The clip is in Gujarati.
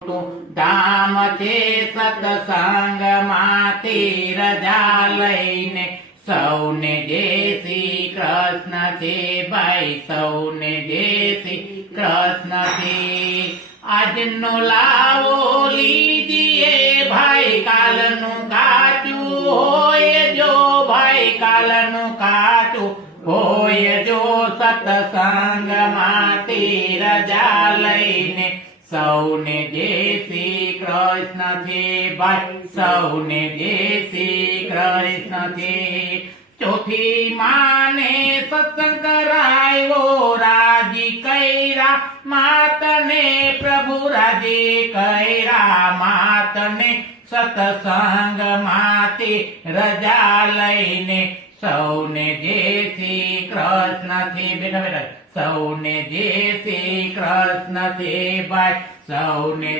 ધામ છે સત્સંગમાંથી રજા લઈને સૌને જય શ્રી કૃષ્ણ છે ભાઈ, સૌને જય શ્રી કૃષ્ણ છે। આજનો લાવો લીજીએ ભાઈ, કાલનું કાચું હોય જો ભાઈ, કાલનું કાચું હોય જો। સત્સંગમાંથી રજા લઈને સૌને જય શ્રી કૃષ્ણ છે ભાઈ, સૌને જય શ્રી કૃષ્ણ છે। ચોથી માને સત્સંગ કરાયો રાજી કર્યા માતને, પ્રભુ રાજી કર્યા માતને। સત્સંગમાંથી રજા લઈને સૌને જય શ્રી કૃષ્ણ છે બેટા બેટા, સૌને જય શ્રી કૃષ્ણ છે ભાઈ, સૌને